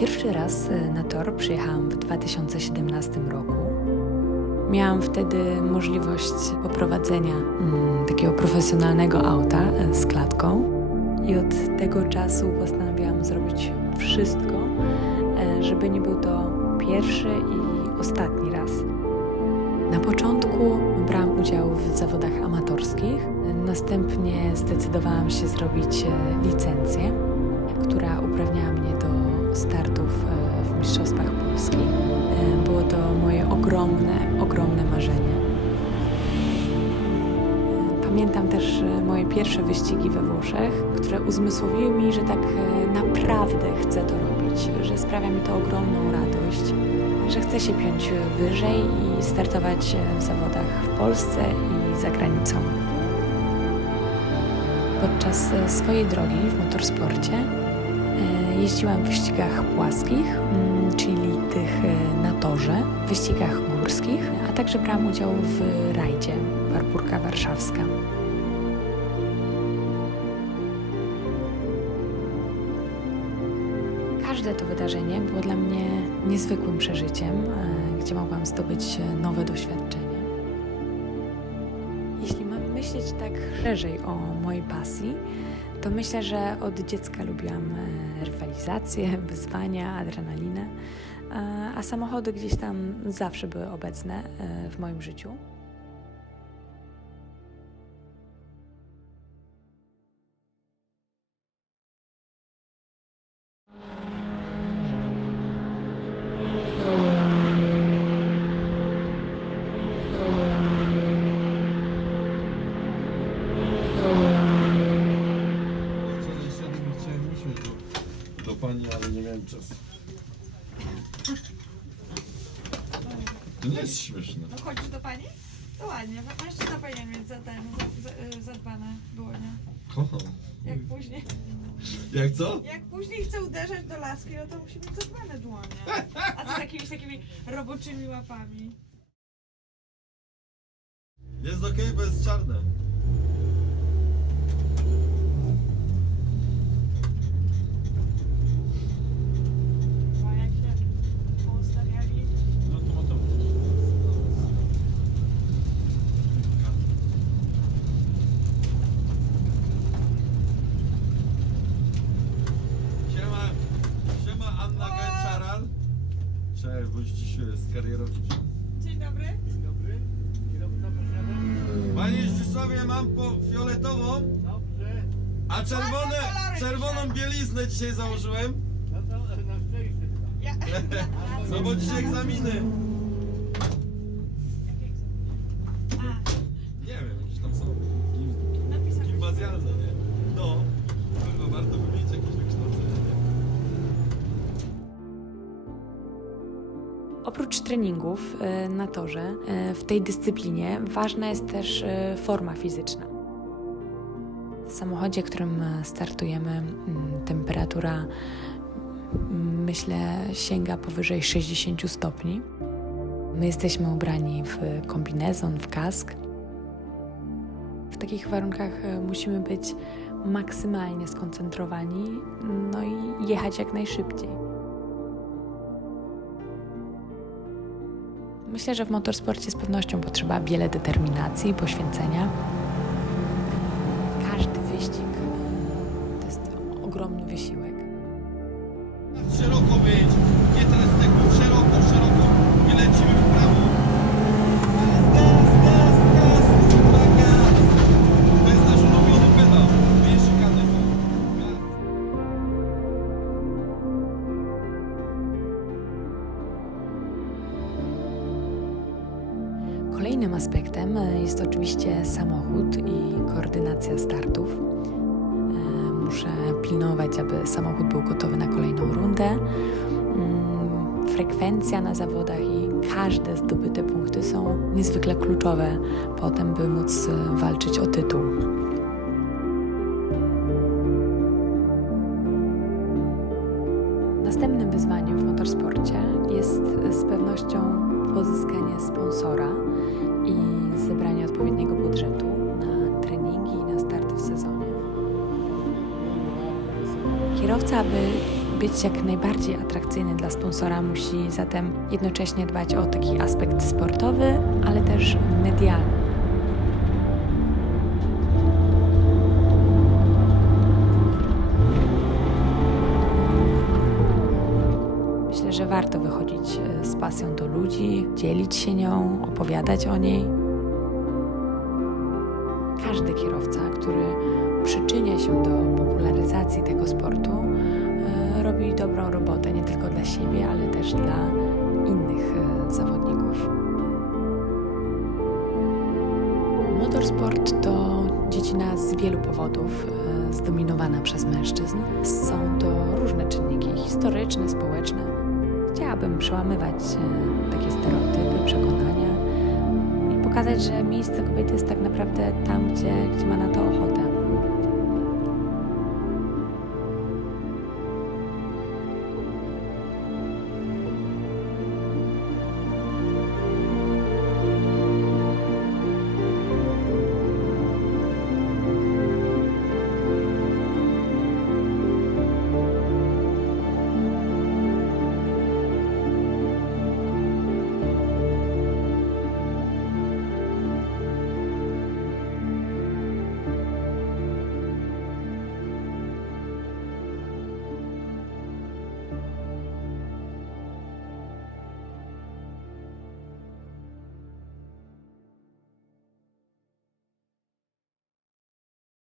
Pierwszy raz e, na tor przyjechałam w 2017 roku. Miałam wtedy możliwość poprowadzenia mm, takiego profesjonalnego auta e, z klatką i od tego czasu postanowiłam zrobić wszystko, e, żeby nie był to pierwszy i ostatni raz. Na początku brałam udział w zawodach amatorskich, następnie zdecydowałam się zrobić licencję, która uprawniała mnie do startów e, w Mistrzostwach Polski. E, Było to moje ogromne, ogromne marzenie. Pamiętam też e, moje pierwsze wyścigi we Włoszech, które uzmysłowiły mi, że tak e, naprawdę chcę to robić, że sprawia mi to ogromną radość, że chcę się piąć wyżej i startować e, w zawodach w Polsce i za granicą. Podczas e, swojej drogi w motorsporcie e, jeździłam w wyścigach płaskich, mm, czyli tych e, na torze, wyścigach górskich, a także brałam udział w rajdzie Barburka Warszawska. Każde to wydarzenie było dla mnie niezwykłym przeżyciem, e, gdzie mogłam zdobyć e, nowe doświadczenie. Jeśli mam myśleć tak szerzej o mojej pasji, to myślę, że od dziecka lubiłam e, rywalizację, wyzwania, adrenalinę, a samochody gdzieś tam zawsze były obecne e, w moim życiu. To nie jest śmieszne. No chodzisz do pani? To ładnie. Mężczyzna powinien mieć za ten, za, za, y, zadbane dłonie. Kocham. Jak później, Jak co? jak później chce uderzać do laski, no to musi mieć zadbane dłonie. A co z jakimiś takimi roboczymi łapami? Jest okej, bo jest czarne. A jak się poustawiali? No to to. Siema, siema Anna O! Gęczaral. Cześć, dzisiaj jest karierowicz. Dzień dobry. Dzień dobry. Kierowca posiada. Panie Zdzisławie, mam po fioletową, Dobrze. a czerwone, czerwoną bieliznę dzisiaj założyłem. No to na szczęście chyba. Ja. No bo dzisiaj egzaminy. Oprócz treningów e, na torze, e, w tej dyscyplinie ważna jest też e, forma fizyczna. W samochodzie, którym startujemy, temperatura myślę sięga powyżej 60 stopni. My jesteśmy ubrani w kombinezon, w kask. W takich warunkach musimy być maksymalnie skoncentrowani, no i jechać jak najszybciej. Myślę, że w motorsporcie z pewnością potrzeba wiele determinacji i poświęcenia. Każdy wyścig to jest ogromny wysiłek. Szeroko być, Kolejnym aspektem e, jest oczywiście samochód i koordynacja startów. E, Muszę pilnować, aby samochód był gotowy na kolejną rundę. Mm, Frekwencja na zawodach i każde zdobyte punkty są niezwykle kluczowe potem, by móc e, walczyć o tytuł. Następnym wyzwaniem w motorsporcie jest z pewnością pozyskanie sponsora i zebranie odpowiedniego budżetu na treningi i na starty w sezonie. Kierowca, aby być jak najbardziej atrakcyjny dla sponsora, musi zatem jednocześnie dbać o taki aspekt sportowy, ale też medialny. Że warto wychodzić e, z pasją do ludzi, dzielić się nią, opowiadać o niej. Każdy kierowca, który przyczynia się do popularyzacji tego sportu, e, robi dobrą robotę nie tylko dla siebie, ale też dla innych e, zawodników. Motorsport to dziedzina z wielu powodów zdominowana przez mężczyzn. Są to różne czynniki historyczne, społeczne. Chciałabym przełamywać e, takie stereotypy, przekonania i pokazać, że miejsce kobiety jest tak naprawdę tam, gdzie, gdzie ma na to ochotę.